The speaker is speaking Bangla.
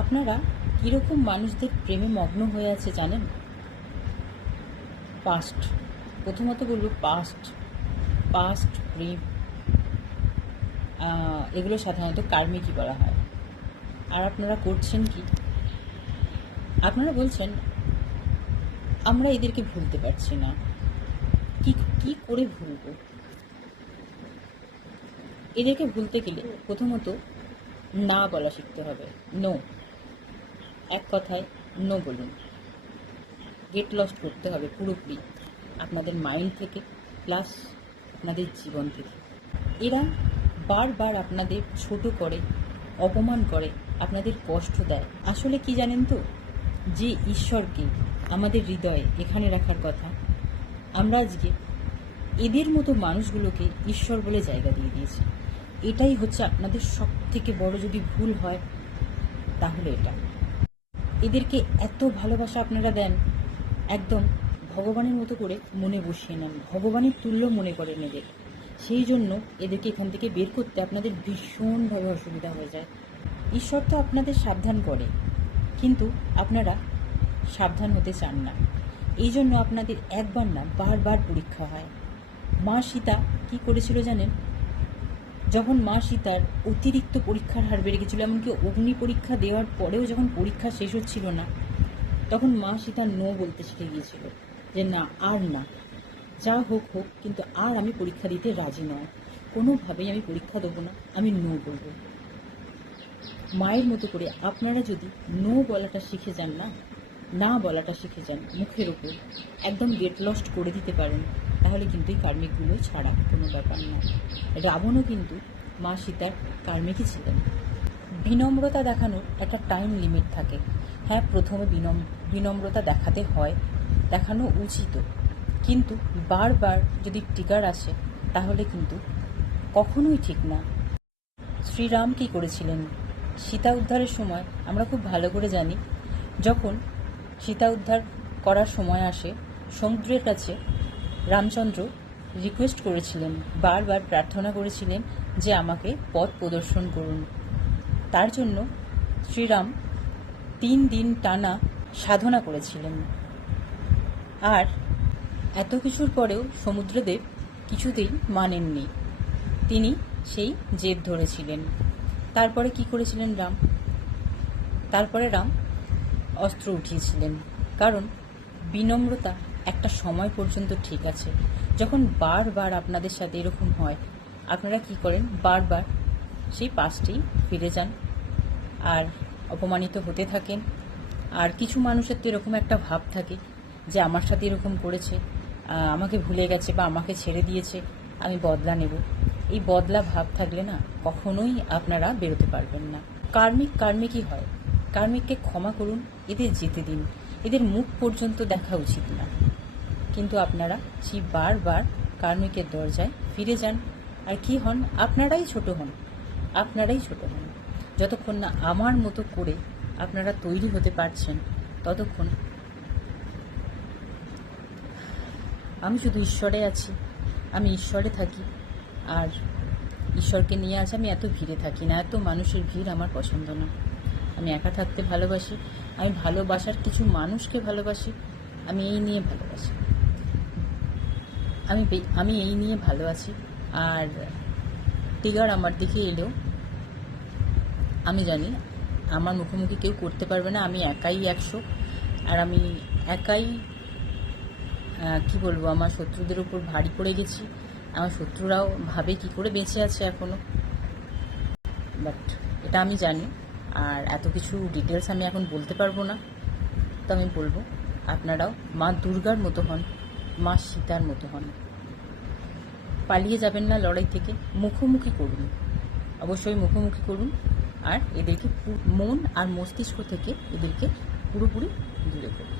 আপনারা কীরকম মানুষদের প্রেমে মগ্ন হয়ে আছে জানেন? পাস্ট, প্রথমত বলব পাস্ট প্রেম, এগুলো সাধারণত কার্মিকই বলা হয়। আর আপনারা করছেন কি? আপনারা বলছেন আমরা এদেরকে ভুলতে পারছি না। কি করে ভুলবো? এদেরকে ভুলতে গেলে প্রথমত না বলা শিখতে হবে। নো, এক কথায় নো বলুন। গেট লস্ট করতে হবে পুরোপুরি আপনাদের মাইন্ড থেকে, প্লাস আপনাদের জীবন থেকে। এরা বারবার আপনাদের ছোট করে, অপমান করে, আপনাদের কষ্ট দেয়। আসলে কি জানেন তো, যে ঈশ্বরকে আমাদের হৃদয়ে এখানে রাখার কথা, আমরা আজকে এদের মতো মানুষগুলোকে ঈশ্বর বলে জায়গা দিয়ে দিয়েছি। এটাই হচ্ছে আপনাদের সব থেকে বড় যদি ভুল হয় তাহলে এটা। এদেরকে এত ভালোবাসা আপনারা দেন, একদম ভগবানের মতো করে মনে বসিয়ে নেন, ভগবানের তুল্য মনে করেন এদের। সেই জন্য এদেরকে এখান থেকে বের করতে আপনাদের ভীষণভাবে অসুবিধা হয়ে যায়। ঈশ্বর তো আপনাদের সাবধান করে, কিন্তু আপনারা সাবধান হতে চান না। এই জন্য আপনাদের একবার না বারবার পরীক্ষা হয়। মা সীতা কি করেছিল জানেন? যখন মা সীতার অতিরিক্ত পরীক্ষার হার বেড়ে গেছিলো, এমনকি অগ্নি পরীক্ষা দেওয়ার পরেও যখন পরীক্ষা শেষ হচ্ছিল না, তখন মা সীতা নো বলতে শিখে গিয়েছিল, যে না, আর না, যা হোক হোক, কিন্তু আর আমি পরীক্ষা দিতে রাজি নয়, কোনোভাবেই আমি পরীক্ষা দেবো না, আমি নো বলবো। মায়ের মতো করে আপনারা যদি নো বলাটা শিখে যান না বলাটা শিখে যান মুখের ওপর, একদম গেট লস্ট করে দিতে পারেন, তাহলে কিন্তু এই কার্মিকগুলো ছাড়া কোনো ব্যাপার না। রাবণও কিন্তু মা সীতার কার্মিকই ছিলেন। বিনম্রতা দেখানোর একটা টাইম লিমিট থাকে। হ্যাঁ, প্রথমে বিনম্রতা দেখাতে হয়, দেখানো উচিত, কিন্তু বারবার যদি ট্রিগার আসে তাহলে কিন্তু কখনোই ঠিক না। শ্রীরাম কী করেছিলেন সীতা উদ্ধারের সময়? আমরা খুব ভালো করে জানি, যখন সীতা উদ্ধার করার সময় আসে, সমুদ্রের কাছে রামচন্দ্র রিকোয়েস্ট করেছিলেন, বারবার প্রার্থনা করেছিলেন যে আমাকে পথ প্রদর্শন করুন। তার জন্য শ্রীরাম 3 দিন টানা সাধনা করেছিলেন। আর এত কিছুর পরেও সমুদ্রদেব কিছুতেই মানেননি, তিনি সেই জেদ ধরেছিলেন। তারপরে কি করেছিলেন রাম? তারপরে রাম অস্ত্র উঠিয়েছিলেন, কারণ বিনম্রতা একটা সময় পর্যন্ত ঠিক আছে। যখন বারবার আপনাদের সাথে এরকম হয়, আপনারা কি করেন? বারবার সেই পাস্টেই ফিরে যান আর অপমানিত হতে থাকেন। আর কিছু মানুষের তো এরকম একটা ভাব থাকে যে আমার সাথে এরকম করেছে, আমাকে ভুলে গেছে বা আমাকে ছেড়ে দিয়েছে, আমি বদলা নেব। এই বদলা ভাব থাকলে না, কখনোই আপনারা বেরোতে পারবেন না। কার্মিকই হয়। কার্মিককে ক্ষমা করুন, এদের যেতে দিন, এদের মুখ পর্যন্ত দেখা উচিত না। কিন্তু আপনারা সেই বারবার কার্মিকের দরজায় ফিরে যান। আর কি হন? আপনারাই ছোট হন। যতক্ষণ না আমার মতো করে আপনারা তৈরি হতে পারছেন, ততক্ষণ আমি শুধু ঈশ্বরে আছি, আমি ঈশ্বরে থাকি। আর ঈশ্বরকে নিয়ে আজ আমি এত ভিড়ে থাকি না, এত মানুষের ভিড় আমার পছন্দ না। আমি একা থাকতে ভালোবাসি, আমি ভালোবাসার কিছু মানুষকে ভালোবাসি, আমি এই নিয়ে ভালোবাসি, আমি এই নিয়ে ভালো আছি। আর টিগার আমার দিকে এলেও আমি জানি আমার মুখোমুখি কেউ করতে পারবে না। আমি একাই 100, আর আমি একাই কি বলবো, আমার শত্রুদের উপর ভারী পড়ে গেছি। আমার শত্রুরাও ভাবে কি করে বেঁচে আছে এখনও, বাট এটা আমি জানি। আর এত কিছু ডিটেলস আমি এখন বলতে পারবো না, তো আমি বলবো আপনারাও মা দুর্গার মতো হন, মা সীতার মতো হন। পালিয়ে যাবেন না লড়াই থেকে, মুখোমুখি করুন, অবশ্যই মুখোমুখি করুন। আর এদেরকে মন আর মস্তিষ্ক থেকে এদেরকে পুরোপুরি দূরে করুন।